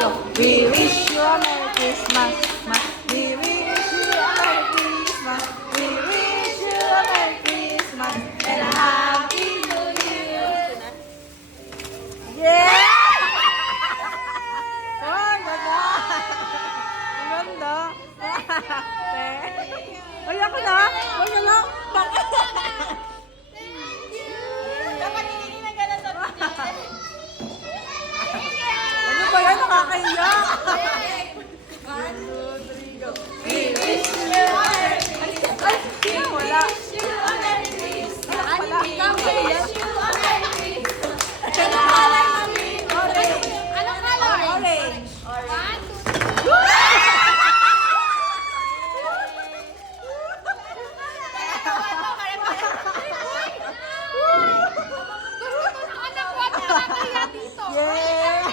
go. We wish you a Merry Christmas. We wish you a Merry Christmas. We wish you a Merry Christmas and a Happy New Year. Yeah! Oh, ganda! Ang ganda! Ay, ako na! Wala lang! Dapat hindi na gano'n sa Ano ba yan? Nakakahiya! 1, 2, 3, go! We wish you a Merry Christmas! Ay, wala! wish you a Merry Christmas. Wala! Ikaw, We wish you a Merry Christmas. And a Happy New Year. Anong color? Orange! 1, 2, 3. Yeah!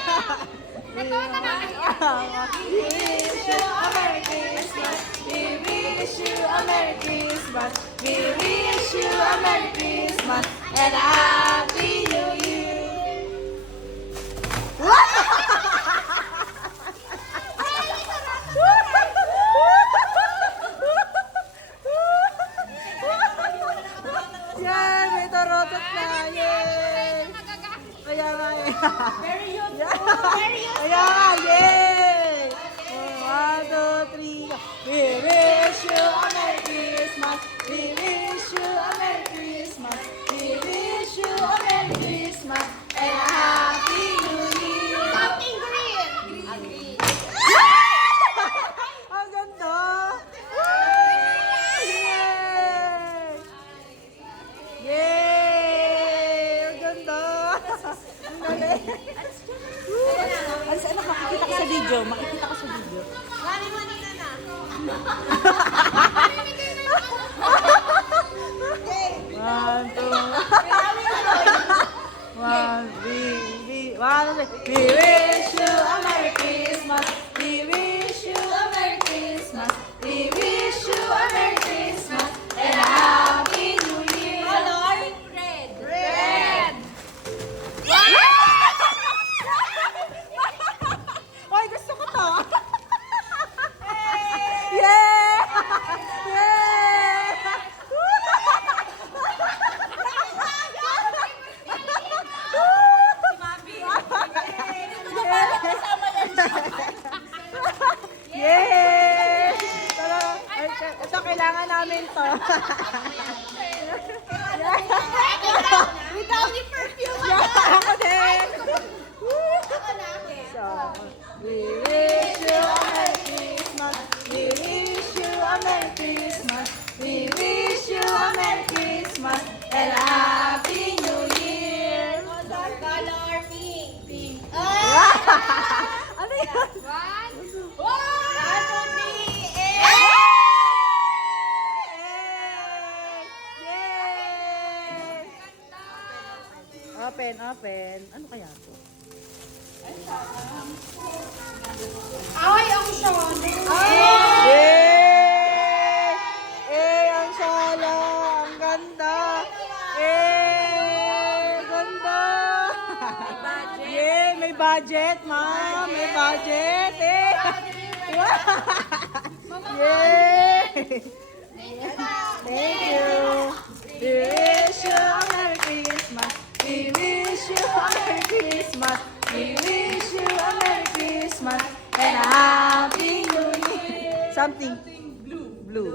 We wish you a Merry Christmas. We wish you a Merry Christmas. We wish you a Merry Christmas and a Happy New Year. Yan, may tarotot na. Yay! Kaya nga eh. Very Yeah. useful. Very useful. Kaya nga, yay! 1, 2, 3, go. We wish you a Merry Christmas. We wish you a Merry Christmas. We wish you a Merry Christmas and a Happy New Year. Something green. Agree. Ang ganda! Yay! Yay! Ang ganda! Ang galing! Ano sa anak, makikita ka sa video. Makikita ka sa video. Mani-mani na. One, two. We wish you a Merry Christmas. We wish you a Merry Christmas. We wish you a Merry Christmas and a Happy New Year. Color? Red. Red. Oy, gusto ko to. Yeah! Yeah! Yay! Ito, kailangan namin to. Without the perfume. Ako din. Ako na. So, we wish you a Merry Christmas. We wish you a Merry Christmas. We wish you a Merry Christmas and a Happy New Year. Color pink. Pink. Ano yan? One, two, three, Yay! Open, open. Ano kaya to? Ay, ang shawl. Yay! Ang sala! Ang ganda! Ganda! Yay! May budget, ma'am! May budget! Yay! Thank you! We wish you a Merry Christmas! We wish you a Merry Christmas! We wish you a Merry Christmas and a Happy New Year! Something blue. Blue.